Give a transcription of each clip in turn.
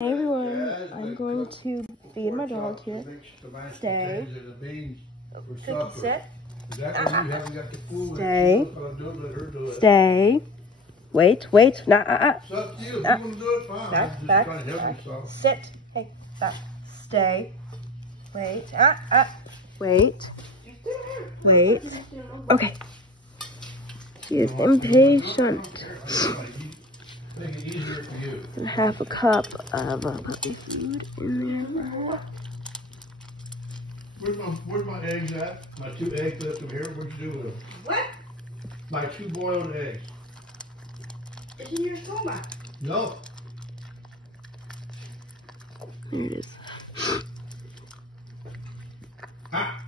Hey everyone, I'm going to feed my dog here. Stay. Cookie, sit. Stay. Stay. Wait. Nah, back. Sit. Hey, stop. Stay. Wait. Wait. Okay. She is impatient. Make it easier for you. And half a cup of puppy food in there. Where's my eggs at? My 2 eggs left from here. What'd you do with them? What? My 2 boiled eggs. It's in your stomach. No. There it is. Ah.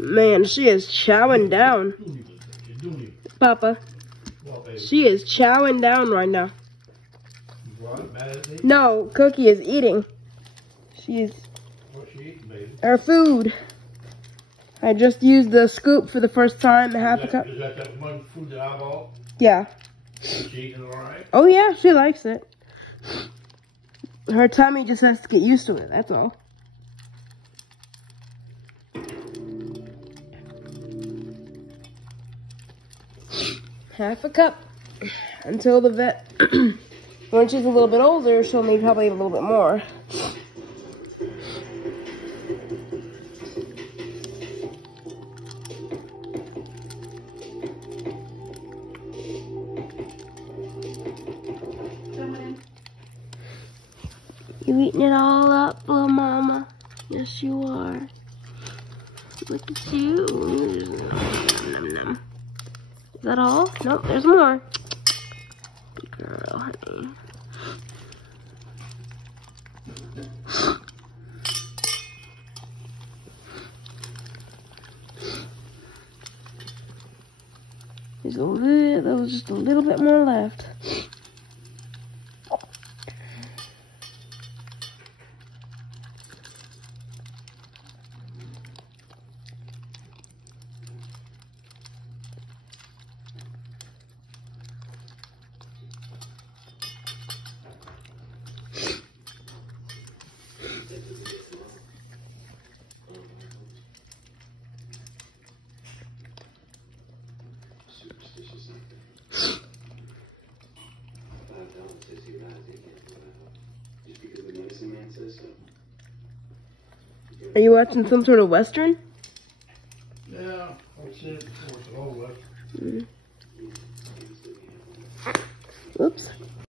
Man, she is chowing down. Papa. She is chowing down right now. What? Mad at me? No, Cookie is eating. She's What's she eating, baby? her food. I just used the scoop for the first time, half a cup. Is that one food that I bought? Yeah. Is she eating it all right? Oh yeah, she likes it. Her tummy just has to get used to it, that's all. Half a cup until the vet, when she's a little bit older, she'll need probably a little bit more. You eating it all up, little mama? Yes, you are. Look at you. Nom. Is that all? Nope, there's more. Good girl, honey. There was just a little bit more left. Are you watching some sort of Western? Yeah, I've seen it before. It's all Western. Oops.